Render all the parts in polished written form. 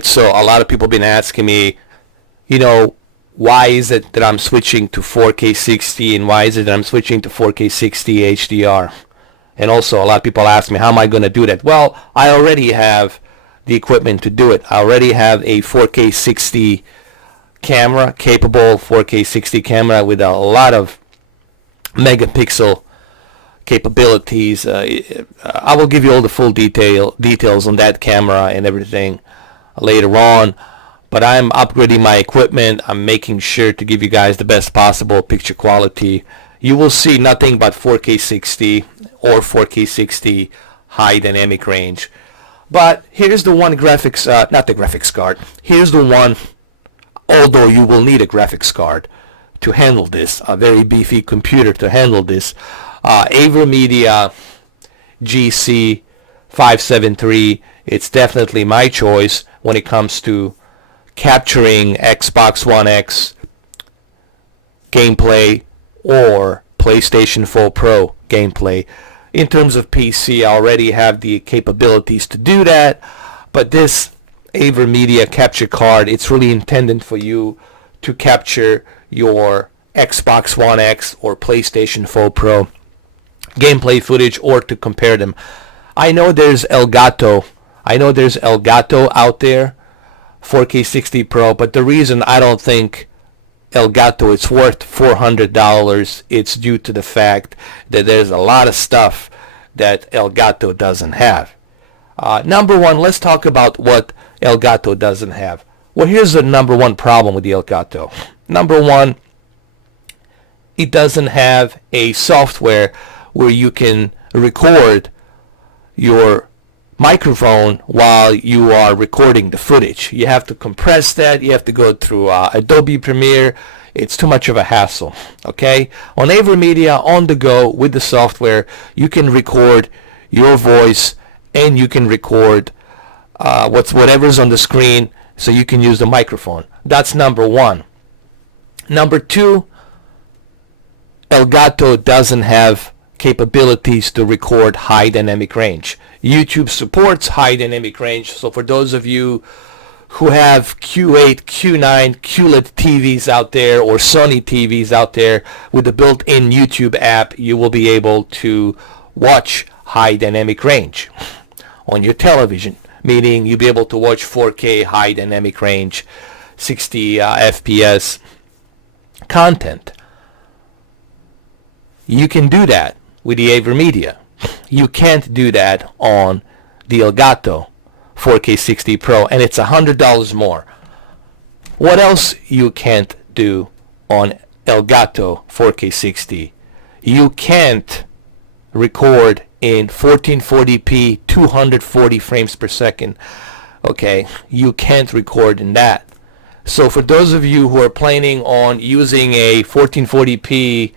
right, so a lot of people have been asking me, you know, why is it that I'm switching to 4K 60 and why is it that I'm switching to 4K 60 HDR? And also a lot of people ask me, how am I going to do that? Well, I already have the equipment to do it. I already have a 4K 60 camera, capable 4K 60 camera with a lot of megapixel capabilities. I will give you all the full details on that camera and everything later on. But I'm upgrading my equipment. I'm making sure to give you guys the best possible picture quality. You will see nothing but 4K 60 or 4K 60 high dynamic range. But here's the one graphics, not the graphics card. Here's the one, although you will need a graphics card to handle this, a very beefy computer to handle this. AverMedia GC753. It's definitely my choice when it comes to capturing Xbox One X gameplay or PlayStation 4 Pro gameplay. In terms of PC, I already have the capabilities to do that, but this AverMedia capture card, it's really intended for you to capture your Xbox One X or PlayStation 4 Pro gameplay footage or to compare them. I know there's Elgato out there, 4K 60 Pro, but the reason I don't think Elgato is worth $400, it's due to the fact that there's a lot of stuff that Elgato doesn't have. Number one, let's talk about what Elgato doesn't have. Well, here's the number one problem with the Elgato. Number one, it doesn't have a software where you can record your microphone while you are recording the footage. You have to compress that. You have to go through Adobe Premiere. It's too much of a hassle. Okay? On AverMedia, on the go with the software, you can record your voice and you can record whatever's on the screen, so you can use the microphone. That's number one. Number two, Elgato doesn't have capabilities to record high dynamic range. YouTube supports high dynamic range, so for those of you who have Q8, Q9, QLED TVs out there or Sony TVs out there with the built-in YouTube app, you will be able to watch high dynamic range on your television, meaning you'll be able to watch 4K high dynamic range, 60 FPS content. You can do that with the AverMedia. You can't do that on the Elgato 4K 60 Pro, and it's $100 more. What else you can't do on Elgato 4K 60? You can't record in 1440p 240 frames per second. Okay, you can't record in that. So for those of you who are planning on using a 1440p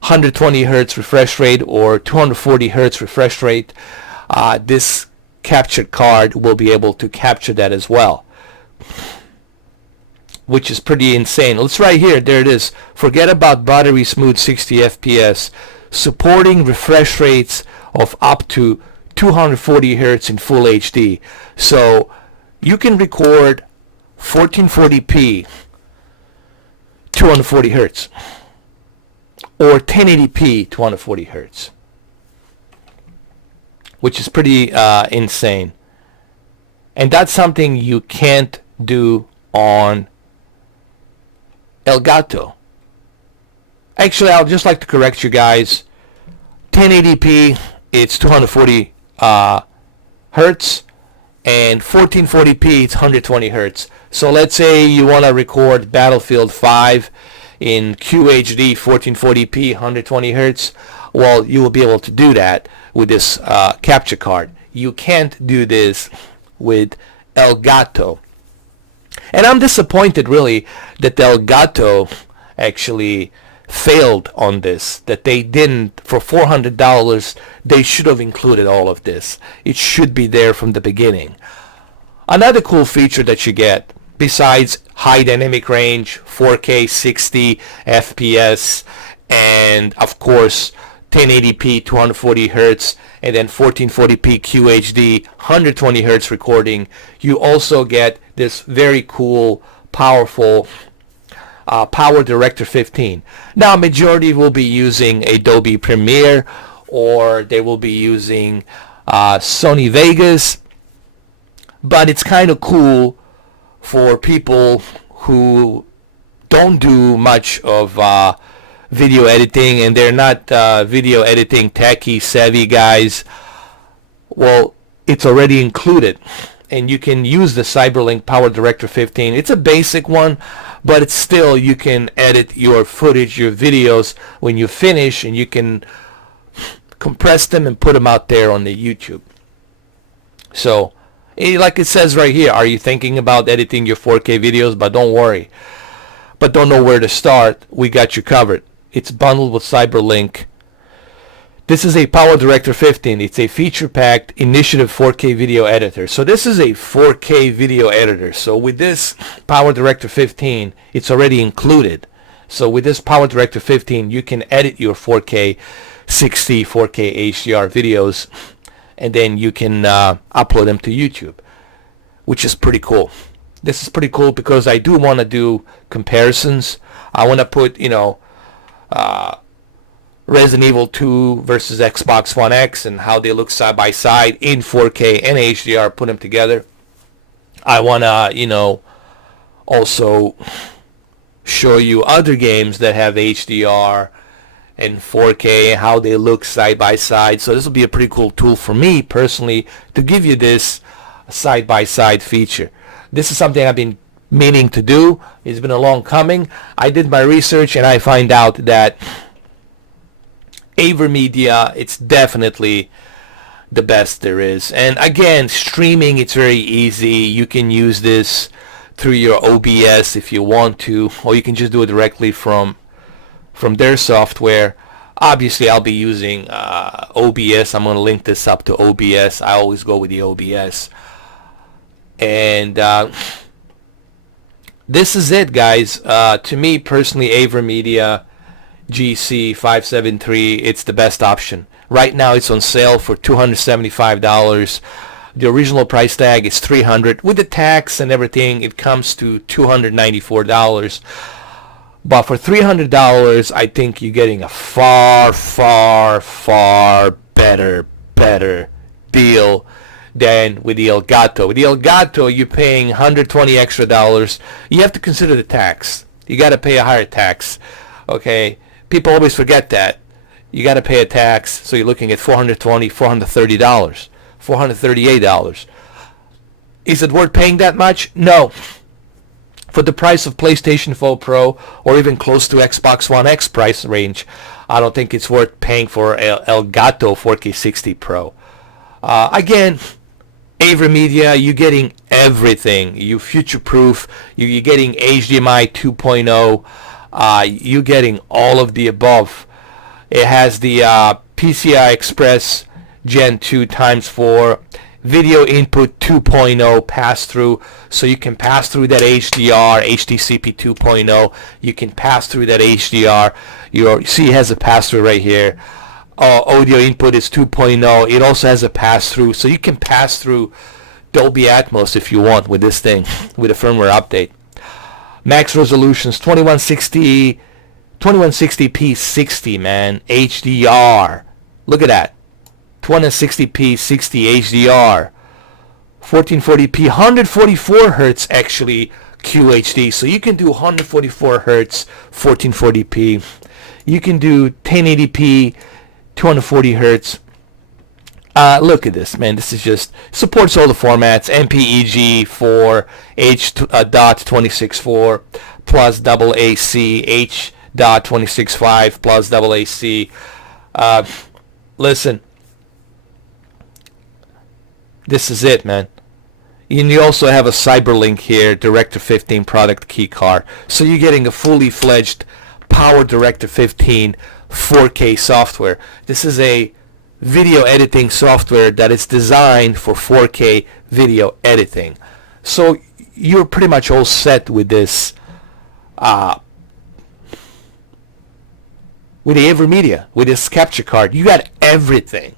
120 hertz refresh rate or 240 hertz refresh rate, this capture card will be able to capture that as well, which is pretty insane. It's right here. There it is. Forget about buttery smooth 60 FPS, supporting refresh rates of up to 240 hertz in full HD. So you can record 1440p 240 hertz or 1080p 240 hertz, which is pretty insane. And that's something you can't do on Elgato. Actually, I'll just like to correct you guys. 1080p, it's 240 hertz, and 1440p, it's 120 hertz. So let's say you want to record Battlefield 5 in QHD 1440p 120 hertz. Well, you will be able to do that with this capture card. You can't do this with Elgato. And I'm disappointed really that Elgato actually failed on this, that they didn't. For $400 they should have included all of this. It should be there from the beginning. Another cool feature that you get, besides high dynamic range, 4K 60 FPS, and of course 1080p 240 hertz, and then 1440p QHD 120 hertz recording. You also get this very cool, powerful Power Director 15. Now, majority will be using Adobe Premiere, or they will be using Sony Vegas, but it's kind of cool for people who don't do much of video editing, and they're not video editing techie savvy guys. Well, it's already included, and you can use the Cyberlink Power Director 15. It's a basic one, but it's still, you can edit your footage, your videos when you finish, and you can compress them and put them out there on the YouTube. So, like it says right here, are you thinking about editing your 4K videos? But don't worry, but don't know where to start, we got you covered. It's bundled with Cyberlink. This is a Power Director 15. It's a feature-packed initiative 4K video editor. So this is a 4K video editor. So with this Power Director 15, it's already included. So with this Power Director 15, you can edit your 4K 60, 4K HDR videos, and then you can upload them to YouTube, which is pretty cool. This is pretty cool because I do want to do comparisons. I want to put, Resident Evil 2 versus Xbox One X and how they look side by side in 4K and HDR, put them together. I want to, also show you other games that have HDR and 4K, how they look side by side. So this will be a pretty cool tool for me personally to give you this side by side feature. This is something I've been meaning to do. It's been a long coming. I did my research and I find out that AverMedia, it's definitely the best there is. And again, streaming, it's very easy. You can use this through your OBS if you want to, or you can just do it directly from their software. Obviously, I'll be using OBS. I'm going to link this up to OBS. I always go with the OBS. And this is it, guys. To me personally, AverMedia GC753, it's the best option. Right now it's on sale for $275. The original price tag is $300. With the tax and everything, it comes to $294. But for $300, I think you're getting a far, far, far better deal than with the Elgato. With the Elgato, you're paying $120 extra. You have to consider the tax. You got to pay a higher tax. Okay, people always forget that. You got to pay a tax, so you're looking at $420, $430, $438. Is it worth paying that much? No. For the price of PlayStation 4 Pro, or even close to Xbox One X price range, I don't think it's worth paying for Elgato 4K 60 Pro. Again, AverMedia, you're getting everything. You future-proof. You're getting HDMI 2.0. You're getting all of the above. It has the PCI Express Gen 2 x4 video input 2.0 pass-through, so you can pass through that HDR, HDCP 2.0. You can pass through that HDR. You see it has a pass-through right here. Audio input is 2.0. It also has a pass-through, so you can pass through Dolby Atmos if you want with this thing, with a firmware update. Max resolutions 2160p 60, man. HDR. Look at that. 2160p 60 HDR. 1440p 144 hertz actually QHD. So you can do 144 hertz 1440p. You can do 1080p 240 hertz. Look at this, man. This is just supports all the formats: MPEG 4, H.264 plus double AC, H.265 plus double AC. Listen, this is it, man. And you also have a Cyberlink here, Director 15 product key card. So you're getting a fully fledged Power Director 15 4K software. This is a video editing software that is designed for 4K video editing. So you're pretty much all set with this with the AverMedia, with this capture card. You got everything.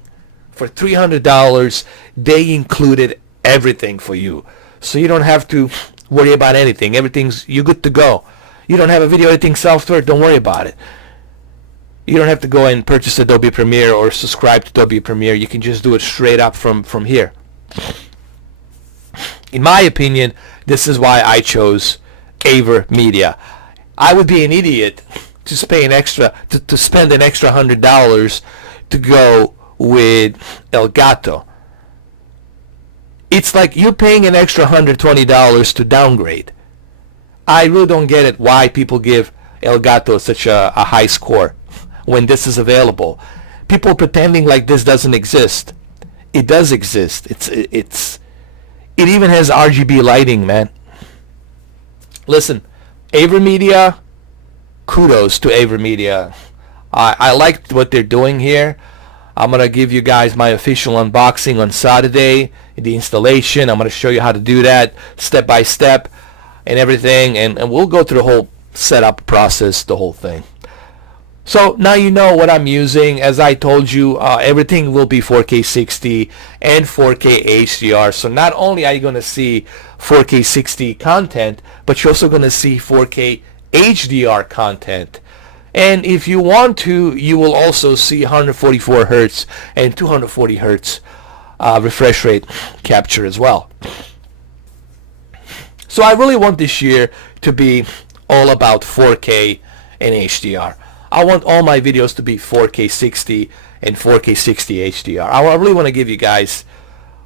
For $300, they included everything for you. So you don't have to worry about anything. You're good to go. You don't have a video editing software, don't worry about it. You don't have to go and purchase Adobe Premiere or subscribe to Adobe Premiere. You can just do it straight up from here. In my opinion, this is why I chose AverMedia. I would be an idiot to spend an extra $100 to go with Elgato. It's like you're paying an extra $120 to downgrade. I really don't get it why people give Elgato such a high score when this is available. People pretending like this doesn't exist. It does exist. It even has RGB lighting, man. Listen, AverMedia, kudos to AverMedia. I like what they're doing here. I'm going to give you guys my official unboxing on Saturday, the installation. I'm going to show you how to do that step by step and everything. And we'll go through the whole setup process, the whole thing. So now you know what I'm using. As I told you, everything will be 4K 60 and 4K HDR. So not only are you going to see 4K 60 content, but you're also going to see 4K HDR content. And if you want to, you will also see 144 Hertz and 240 Hertz refresh rate capture as well. So I really want this year to be all about 4K and HDR. I want all my videos to be 4K 60 and 4K 60 HDR. I really want to give you guys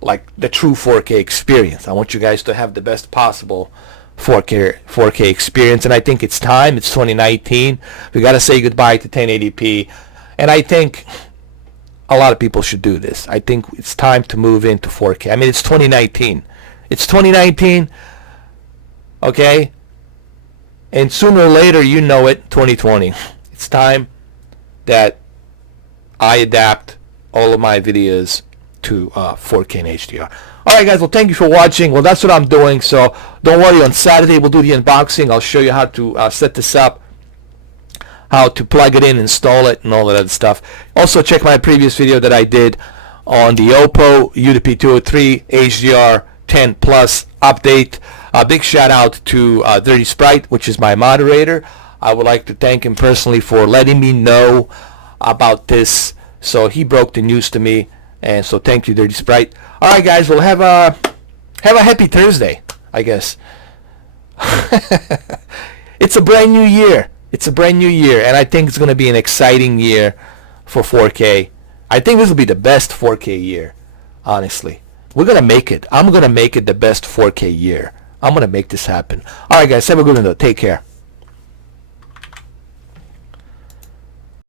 like the true 4K experience. I want you guys to have the best possible 4K experience, and I think it's time. It's 2019. We got to say goodbye to 1080p, and I think a lot of people should do this. I think it's time to move into 4K. I mean, it's 2019. It's 2019, okay? And sooner or later, you know it, 2020. It's time that I adapt all of my videos to 4K and HDR. Alright guys, well thank you for watching. Well, that's what I'm doing, so don't worry, on Saturday we'll do the unboxing. I'll show you how to set this up, how to plug it in, install it, and all of that stuff. Also check my previous video that I did on the Oppo UDP203 HDR 10 Plus update. A big shout out to Dirty Sprite, which is my moderator. I would like to thank him personally for letting me know about this. So he broke the news to me, and so thank you, Dirty Sprite. All right, guys, we'll have a happy Thursday, I guess. It's a brand new year. It's a brand new year, and I think it's going to be an exciting year for 4K. I think this will be the best 4K year, honestly. We're going to make it. I'm going to make it the best 4K year. I'm going to make this happen. All right, guys, have a good one, though. Take care.